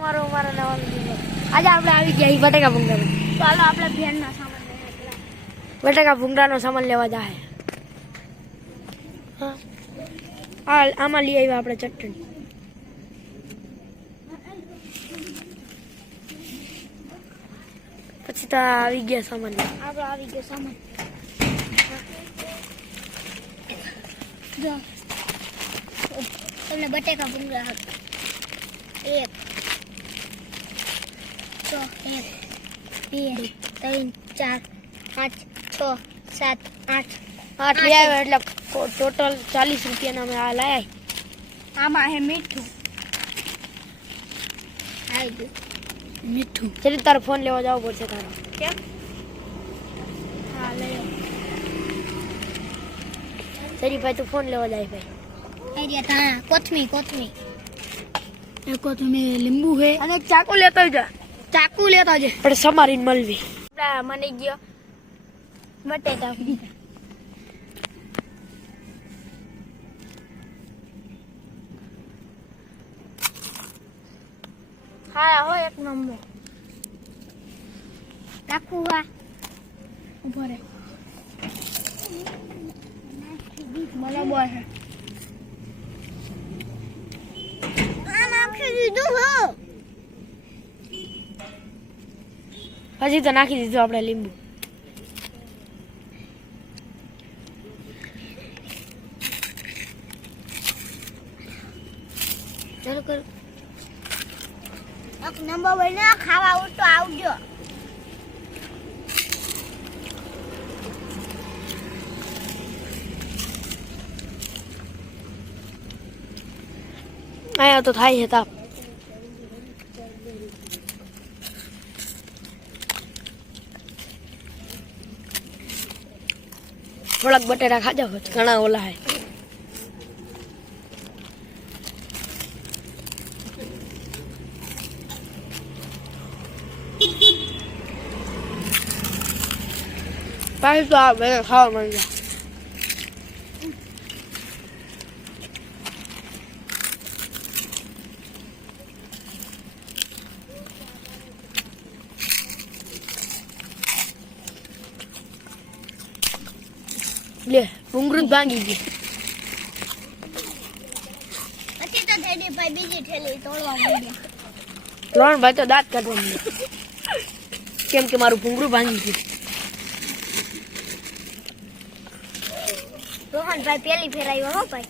તમારો અમારા નવા વિડીયો આજે આપણે આવી ગયા બટાકા ભૂંગળા તો હાલો આપણે ભેણના સામાન લેવા બટાકા ભૂંગળાનો સામાન લેવા જાય હા આમાં લઈ આવ્યા આપણે ચટણી પછી તો આવી ગયા સામાન આપણે આવી ગયા સામાન જો તમને બટાકા ભૂંગળા હતા एक तो 1 2 3 4 5 6 7 8 ले आवे એટલે ટોટલ 40 રૂપિયાના મે આ લાયા આમાં હે મીઠું આઈ મીઠું ચલ તાર ફોન લેવા જાવ પડશે તારો કેમ હા લે સરી ભાઈ તું ફોન લેવા જાય ભાઈ એરિયા તા કોથમી एक को तुम्हें लींबू है અને ચાકુ લેતો જા ચાકુ લેતો જે પણ સમારીને મળવી આપડા મને ગયો બટેટા હા હો એક નંબર ચાકુ હા ઉભો રે મને બોલ છે હજી તો નાખી દીધું આપણે લીંબુ ચાલો કર એક નંબર બને ખાવા આવું તો આવજો આયા તો થાય છે તાપ થોડાક બટેટા ખાજા હોત ઘણા ઓલા હે પાછી તો આ બધા ખાવા માંડ્યા લે ભૂંગળું ભાંગી ગયું પછી તો થેડી ભાઈ બીજી ઠેલી તોડવા માંડ્યા લોણ ભાઈ તો દાંત કાઢવા માંડ્યા કેમ કે મારું ભૂંગળું ભાંગી ગયું રોહન ભાઈ પેલી ફેર આવ્યો હો ભાઈ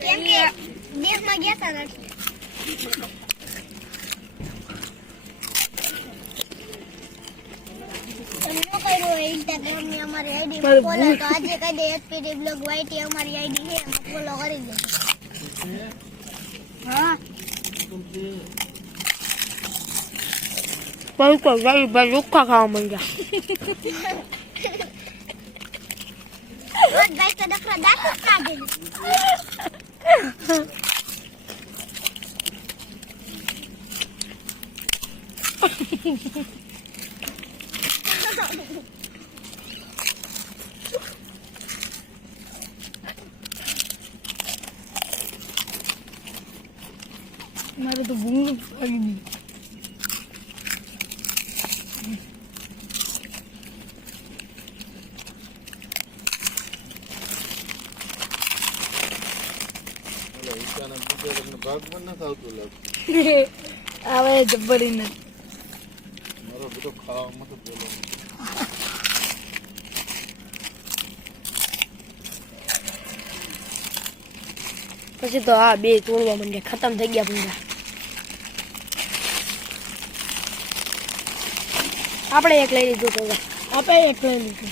કેમ કે દેશમાં ગયા હતા નથી इंस्टाग्राम में हमारी आईडी में फॉलो तो आज कह दे एसपीडी ब्लॉग वाईटी हमारी आईडी है हम फॉलो कर दे हां पर को भाई रुखा खावा मन गया रोज भाई का दखरा दांत काढे मारे तो भूंगळું આવી ગયું એટલે ઈકાના પૂછે ભાગ પણ ન આવતું લાગે આવે જબરી ને મારો બધો ખાવામાં તો બોલો પછી તો આ બે તોડવા માંડ્યા ખતમ થઈ ગયા ભૂંગળા આપણે એક લઈ લીધું તો આપણે એક લઈ લીધું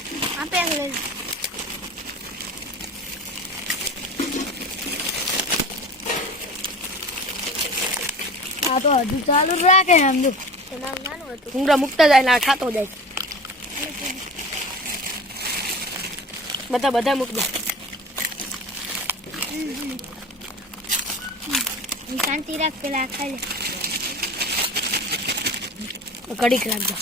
આ તો હજુ ચાલુ રાખે એમ જો ભૂંગળા મૂકતા જાય ને આ ખાતો જાય બધા મૂક દે શાંતિ રાખ પેલા ખાઈ લે કડીક રાખજો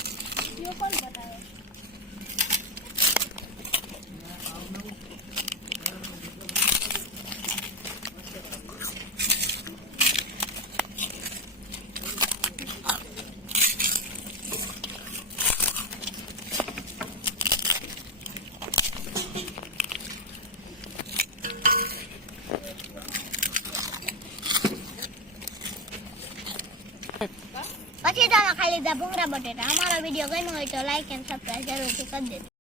પછી તો અમે ખાઈ લીધા ભૂંગળા બટેટા. અમારો વિડીયો ગમ્યો હોય તો લાઈક એન્ડ સબસ્ક્રાઇબ જરૂરથી કરી દેજો.